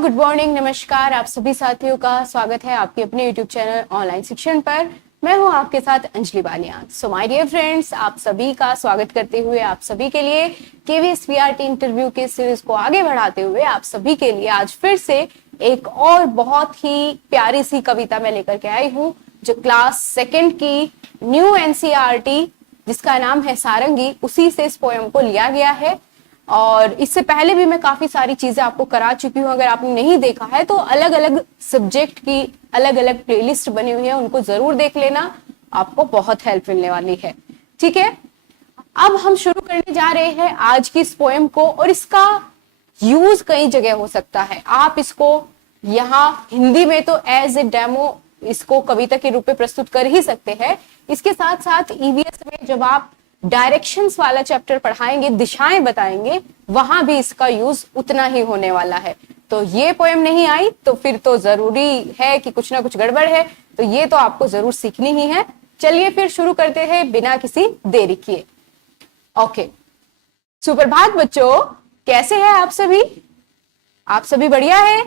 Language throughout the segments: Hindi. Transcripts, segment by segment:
गुड मॉर्निंग, नमस्कार। आप सभी साथियों का स्वागत है आपके अपने यूट्यूब चैनल ऑनलाइन शिक्षण पर। मैं हूं आपके साथ Anjali Baliyan. So my dear friends, आप सभी का स्वागत करते हुए आप सभी के लिए केवीएस वीआरटी इंटरव्यू के सीरीज को आगे बढ़ाते हुए आप सभी के लिए आज फिर से एक और बहुत ही प्यारी सी कविता मैं लेकर के आई हूँ, जो क्लास सेकेंड की न्यू एनसीईआरटी जिसका नाम है सारंगी, उसी से इस पोएम को लिया गया है। और इससे पहले भी मैं काफी सारी चीजें आपको करा चुकी हूँ। अगर आपने नहीं देखा है तो अलग अलग सब्जेक्ट की अलग अलग प्लेलिस्ट बनी हुई है, उनको जरूर देख लेना, आपको बहुत हेल्प मिलने वाली है। ठीक है, अब हम शुरू करने जा रहे हैं आज की इस पोएम को। और इसका यूज कई जगह हो सकता है। आप इसको यहाँ हिंदी में तो एज ए डेमो इसको कविता के रूप में प्रस्तुत कर ही सकते हैं। इसके साथ साथ ईवीएस में जब आप डायरेक्शंस वाला चैप्टर पढ़ाएंगे, दिशाएं बताएंगे, वहां भी इसका यूज उतना ही होने वाला है। तो ये पोएम नहीं आई तो फिर तो जरूरी है कि कुछ ना कुछ गड़बड़ है, तो ये तो आपको जरूर सीखनी ही है। चलिए फिर शुरू करते हैं बिना किसी देरी किए। ओके, सुप्रभात बच्चों, कैसे हैं आप सभी? आप सभी बढ़िया है?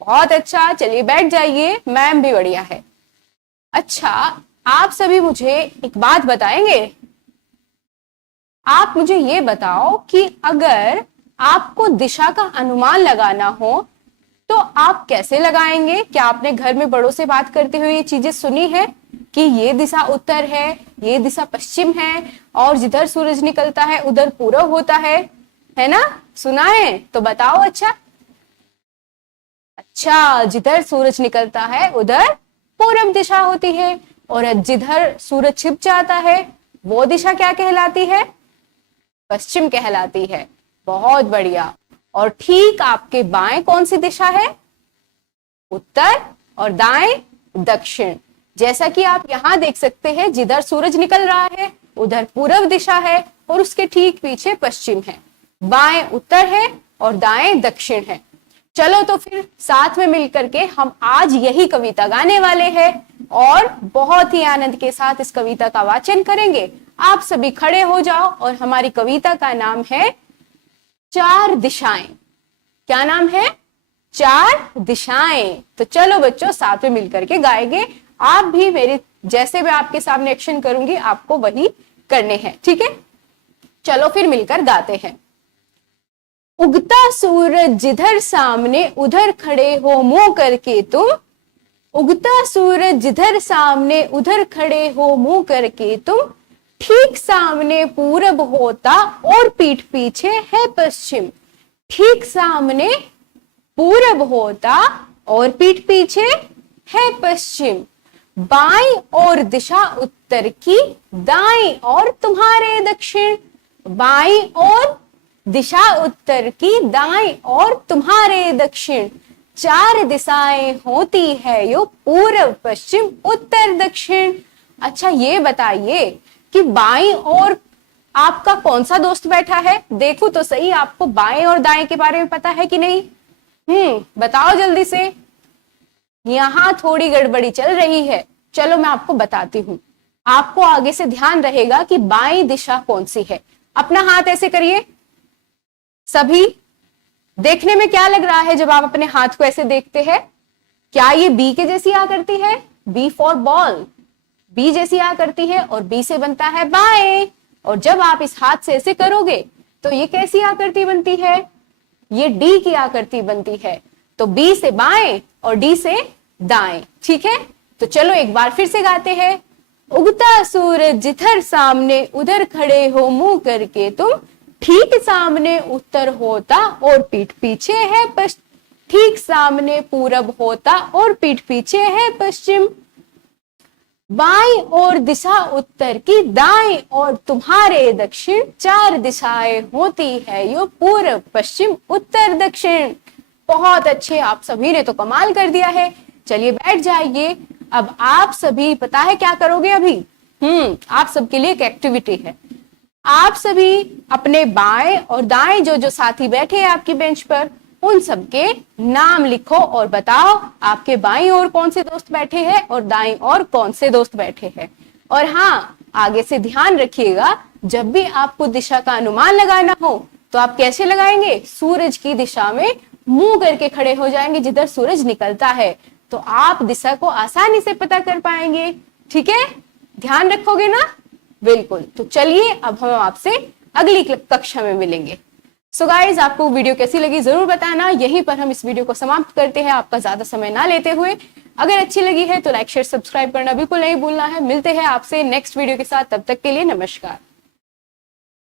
बहुत अच्छा, चलिए बैठ जाइए। मैम भी बढ़िया है। अच्छा, आप सभी मुझे एक बात बताएंगे? आप मुझे ये बताओ कि अगर आपको दिशा का अनुमान लगाना हो तो आप कैसे लगाएंगे? क्या आपने घर में बड़ों से बात करते हुए ये चीजें सुनी है कि ये दिशा उत्तर है, ये दिशा पश्चिम है, और जिधर सूरज निकलता है उधर पूरब होता है ना? सुना है? तो बताओ। अच्छा, जिधर सूरज निकलता है उधर पूरब दिशा होती है, और जिधर सूरज छिप जाता है वो दिशा क्या कहलाती है? पश्चिम कहलाती है। बहुत बढ़िया। और ठीक आपके बाएं कौन सी दिशा है? उत्तर, और दाएं दक्षिण। जैसा कि आप यहां देख सकते हैं, जिधर सूरज निकल रहा है उधर पूरब दिशा है और उसके ठीक पीछे पश्चिम है। बाएं उत्तर है और दाएं दक्षिण है। चलो तो फिर साथ में मिलकर के हम आज यही कविता गाने वाले हैं और बहुत ही आनंद के साथ इस कविता का वाचन करेंगे। आप सभी खड़े हो जाओ और हमारी कविता का नाम है चार दिशाएं। क्या नाम है? चार दिशाएं। तो चलो बच्चों, साथ में मिलकर के गाएंगे। आप भी मेरे जैसे मैं आपके सामने एक्शन करूंगी आपको वही करने हैं। ठीक है, चलो फिर मिलकर गाते हैं। उगता सूरज जिधर सामने उधर खड़े हो मुंह करके तुम। उगता सूरज जिधर सामने उधर खड़े हो मुंह करके तुम। ठीक सामने पूरब होता और पीठ पीछे है पश्चिम। ठीक सामने पूरब होता और पीठ पीछे है पश्चिम। बाईं ओर दिशा उत्तर की, दाईं ओर तुम्हारे दक्षिण। बाईं ओर दिशा उत्तर की, दाईं ओर तुम्हारे दक्षिण। चार दिशाएं होती है यो पूरब पश्चिम उत्तर दक्षिण। अच्छा, ये बताइए कि बाईं ओर आपका कौन सा दोस्त बैठा है? देखो तो सही, आपको बाएं और दाएं के बारे में पता है कि नहीं? बताओ जल्दी से। यहां थोड़ी गड़बड़ी चल रही है। चलो मैं आपको बताती हूं। आपको आगे से ध्यान रहेगा कि बाईं दिशा कौन सी है। अपना हाथ ऐसे करिए। सभी देखने में क्या लग रहा है जब आप अपने हाथ को ऐसे देखते हैं? क्या ये बी के जैसी आकृति है? बी फॉर बॉल, बी जैसी आकृति है और बी से बनता है बाएं। और जब आप इस हाथ से ऐसे करोगे तो ये कैसी आकृति बनती है? ये डी की आकृति बनती है। तो बी से बाएं और डी से दाएं। ठीक है, तो चलो एक बार फिर से गाते हैं। उगता सूरज जिधर सामने उधर खड़े हो मुंह करके तुम। ठीक सामने उत्तर होता और पीठ पीछे है पश्चिम। ठीक सामने पूरब होता और पीठ पीछे है पश्चिम। बाईं ओर दिशा उत्तर की, दाईं ओर तुम्हारे दक्षिण। चार दिशाएं होती है यो पूरब पश्चिम उत्तर दक्षिण। बहुत अच्छे, आप सभी ने तो कमाल कर दिया है। चलिए बैठ जाइए। अब आप सभी पता है क्या करोगे अभी? आप सबके लिए एक एक्टिविटी है। आप सभी अपने बाएं और दाएं जो जो साथी बैठे हैं आपकी बेंच पर, उन सबके नाम लिखो और बताओ आपके बाईं ओर कौन से दोस्त बैठे हैं और दाईं ओर कौन से दोस्त बैठे हैं। और हाँ, आगे से ध्यान रखिएगा, जब भी आपको दिशा का अनुमान लगाना हो तो आप कैसे लगाएंगे? सूरज की दिशा में मुंह करके खड़े हो जाएंगे जिधर सूरज निकलता है, तो आप दिशा को आसानी से पता कर पाएंगे। ठीक है, ध्यान रखोगे ना? बिल्कुल। तो चलिए अब हम आपसे अगली कक्षा में मिलेंगे। सो गाइज, आपको वीडियो कैसी लगी जरूर बताना। यहीं पर हम इस वीडियो को समाप्त करते हैं, आपका ज्यादा समय ना लेते हुए। अगर अच्छी लगी है तो लाइक शेयर सब्सक्राइब करना बिल्कुल नहीं भूलना है। मिलते हैं आपसे नेक्स्ट वीडियो के साथ, तब तक के लिए नमस्कार।